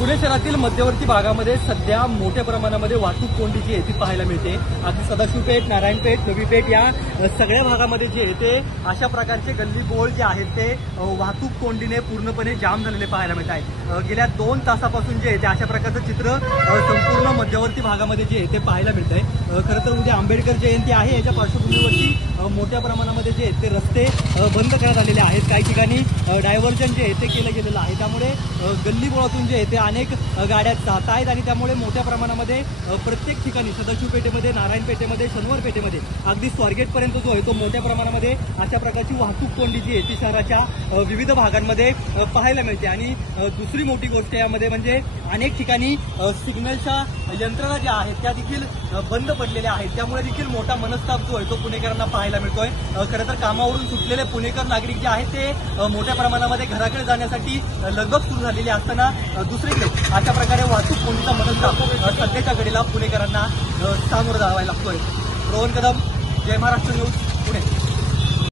पुणे शहरातील मध्यवर्ती भागामध्ये सध्या मोठ्या प्रमाणामध्ये वाहतूक कोंडी जी आहे ती पाहायला मिळते। अगदी सदाशिवपेठ, नारायणपेठ, नवीपेठ या सगळ्या भागामध्ये जे आहे ते अशा प्रकारचे गल्ली बोळ जे आहेत ते वाहतूक कोंडीने पूर्णपणे जाम झालेले पाहायला मिळत आहे। गेल्या 2 तासापासून जे आहे ते अशा प्रकारचं चित्र संपूर्ण मध्यवर्ती भागामध्ये जे आहे ते पाहायला मिळत आहे। खरं तर उद्या आंबेडकर जयंती आहे, याच्या पार्श्वभूमीवरती मोठ्या प्रमाणामध्ये जे आहेत ते रस्ते बंद करण्यात आलेले आहेत। काही ठिकाणी डायव्हर्जन जे आहे ते केलं गेलेलं आहे, त्यामुळे गल्ली बोळातून जे आहे ते अनेक गाड्या जात आहेत आणि त्यामुळे मोठ्या प्रमाणामध्ये प्रत्येक ठिकाणी सदाशिवपेठेमध्ये, नारायणपेठेमध्ये, शनिवारपेठेमध्ये अगदी स्वारगेटपर्यंत जो आहे तो मोठ्या प्रमाणामध्ये अशा प्रकारची वाहतूक कोंडी जी आहे ती शहराच्या विविध भागांमध्ये पाहायला मिळते। आणि दुसरी मोठी गोष्ट यामध्ये म्हणजे अनेक ठिकाणी सिग्नलच्या यंत्रणा ज्या आहेत त्या देखील बंद पडलेल्या आहेत, त्यामुळे देखील मोठा मनस्ताप जो आहे तो पुणेकरांना पाहायला मिळतोय। खरं तर कामावरून सुटलेले पुणेकर नागरिक जे आहेत ते मोठ्या प्रमाणामध्ये घराकडे जाण्यासाठी लगबग सुरू झालेली असताना दुसरीकडे अशा प्रकारे वाहतूक कोंडीचा मनस्ताप सध्याच्या घडीला पुणेकरांना सामोरं जावं लागतोय। रोहन कदम, जय महाराष्ट्र न्यूज, पुणे।